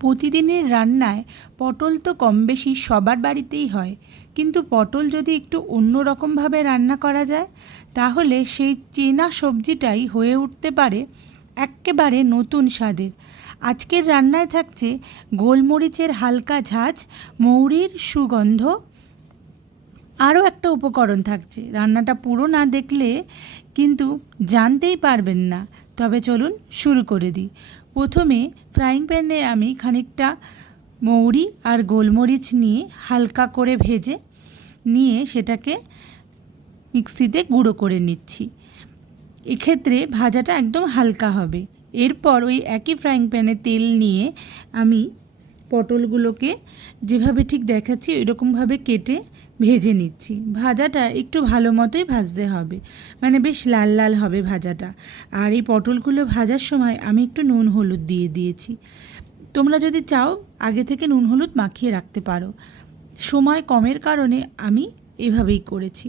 প্রতিদিনের রান্নায় পটল তো কম বেশি সবার বাড়িতেই হয়, কিন্তু পটল যদি একটু অন্য রকমভাবে রান্না করা যায় তাহলে সেই চেনা সবজিটাই হয়ে উঠতে পারে এক্কেবারে নতুন স্বাদের। আজকের রান্নায় থাকছে গোলমরিচের হালকা ঝাঁঝ, মৌরির সুগন্ধ, আরও একটা উপকরণ থাকছে। রান্নাটা পুরো না দেখলে কিন্তু জানতেই পারবেন না। তবে চলুন শুরু করে দিই। প্রথমে ফ্রাইং প্যানে আমি খানিকটা মৌরি আর গোলমরিচ নিয়ে হালকা করে ভেজে নিয়ে সেটাকে মিক্সিতে গুঁড়ো করে নিচ্ছি। এক্ষেত্রে ভাজাটা একদম হালকা হবে। এরপর ওই একই ফ্রাইং প্যানে তেল নিয়ে আমি পটলগুলোকে যেভাবে ঠিক দেখাচ্ছি ওইরকমভাবে কেটে ভেজে নিচ্ছি। ভাজাটা একটু ভালো মতোই ভাজতে হবে, মানে বেশ লাল লাল হবে ভাজাটা। আর এই পটলগুলো ভাজার সময় আমি একটু নুন হলুদ দিয়ে দিয়েছি। তোমরা যদি চাও আগে থেকে নুন হলুদ মাখিয়ে রাখতে পারো, সময় কমের কারণে আমি এভাবেই করেছি।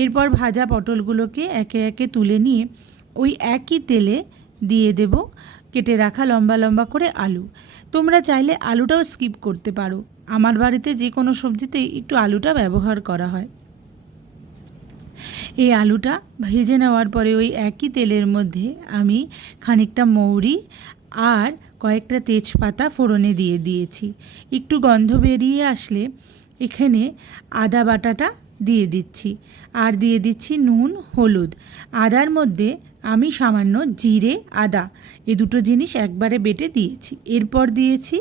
এরপর ভাজা পটলগুলোকে একে একে তুলে নিয়ে ওই একই তেলে দিয়ে দেব কেটে রাখা লম্বা লম্বা করে আলু। তোমরা চাইলে আলুটাও স্কিপ করতে পারো, আমার বাড়িতে যে কোনো সবজিতেই একটু আলুটা ব্যবহার করা হয়। এই আলুটা ভেজে নেওয়ার পরে ওই একই তেলের মধ্যে আমি খানিকটা মৌরি আর কয়েকটা তেজপাতা ফোড়নে দিয়ে দিয়েছি। একটু গন্ধ বেরিয়ে আসলে এখানে আদা বাটাটা দিয়ে দিচ্ছি, আর দিয়ে দিচ্ছি নুন হলুদ। আদার মধ্যে আমি সামান্য জিরে আদা এই দুটো জিনিস একবারে বেটে দিয়েছি। এরপর দিয়েছি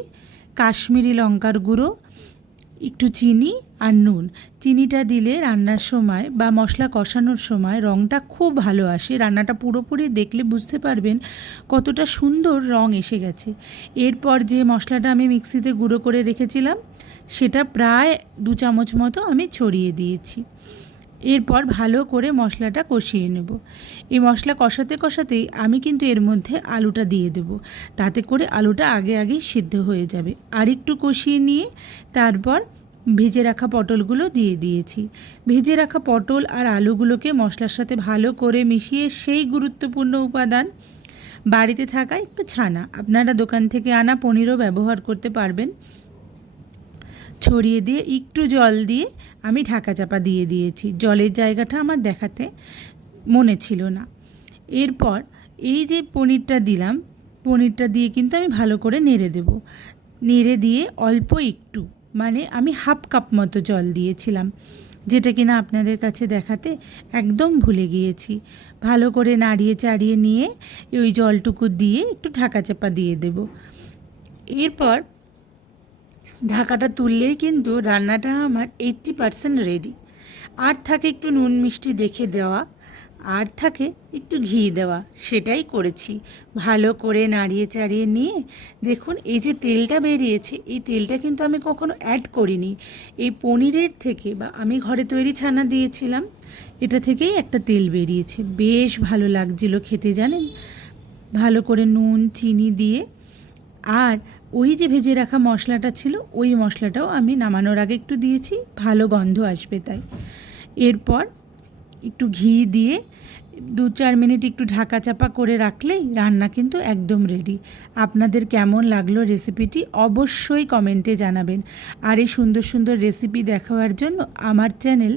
কাশ্মীরি লঙ্কার গুঁড়ো, একটু চিনি আর নুন। চিনিটা দিলে রান্নার সময় বা মশলা কষানোর সময় রঙটা খুব ভালো আসে। রান্নাটা পুরোপুরি দেখলে বুঝতে পারবেন কতটা সুন্দর রঙ এসে গেছে। এরপর যে মশলাটা আমি মিক্সিতে গুঁড়ো করে রেখেছিলাম সেটা প্রায় 2 চামচ মতো আমি ছড়িয়ে দিয়েছি। এরপর ভালো করে মশলাটা কষিয়ে নেব। এই মশলা কষাতে কষাতেই আমি কিন্তু এর মধ্যে আলুটা দিয়ে দেব, তাতে করে আলুটা আগেই সিদ্ধ হয়ে যাবে। আর একটু কষিয়ে নিয়ে তারপর ভেজে রাখা পটলগুলো দিয়ে দিয়েছি। ভেজে রাখা পটল আর আলুগুলোকে মশলার সাথে ভালো করে মিশিয়ে সেই গুরুত্বপূর্ণ উপাদান বাড়িতে থাকা একটু ছানা, আপনারা দোকান থেকে আনা পনিরও ব্যবহার করতে পারবেন, ছড়িয়ে দিয়ে একটু জল দিয়ে আমি ঢাকা চাপা দিয়ে দিয়েছি। জলের জায়গাটা আমার দেখাতে মনে ছিল না। এরপর এই যে পনিরটা দিলাম, পনিরটা দিয়ে কিন্তু আমি ভালো করে নেড়ে দেব। নেড়ে দিয়ে অল্প একটু, মানে আমি হাফ কাপ মতো জল দিয়েছিলাম, যেটা কিনা আপনাদের কাছে দেখাতে একদম ভুলে গিয়েছি। ভালো করে নাড়িয়ে চাড়িয়ে নিয়ে ওই জলটুকু দিয়ে একটু ঢাকা চাপা দিয়ে দেব। এরপর ঢাকাটা তুললেই কিন্তু রান্নাটা আমার 80% রেডি। আর থাকে একটু নুন মিষ্টি দেখে দেওয়া, আর থাকে একটু ঘি দেওয়া, সেটাই করেছি। ভালো করে নাড়িয়ে চাড়িয়ে নিয়ে দেখুন এই যে তেলটা বেরিয়েছে, এই তেলটা কিন্তু আমি কখনো অ্যাড করিনি। এই পনিরের থেকে বা আমি ঘরে তৈরি ছানা দিয়েছিলাম, এটা থেকেই একটা তেল বেরিয়েছে। বেশ ভালো লাগছিল খেতে, জানেন। ভালো করে নুন চিনি দিয়ে, আর ওই যে ভেজে রাখা মশলাটা ছিল ওই মশলাটাও আমি নামানোর আগে একটু দিয়েছি, ভালো গন্ধ আসবে তাই। এরপর একটু ঘি দিয়ে 2-4 মিনিট একটু ঢাকা চাপা করে রাখলেই রান্না কিন্তু একদম রেডি। আপনাদের কেমন লাগলো রেসিপিটি অবশ্যই কমেন্টে জানাবেন। আর এই সুন্দর সুন্দর রেসিপি দেখার জন্য আমার চ্যানেল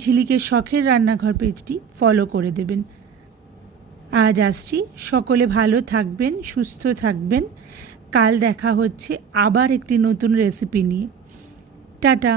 ঝিলিকের শখের রান্নাঘর পেজটি ফলো করে দেবেন। আজ আসছি, সকলে ভালো থাকবেন, সুস্থ থাকবেন। কাল দেখা হচ্ছে আবার একটি নতুন রেসিপি নিয়ে। টাটা।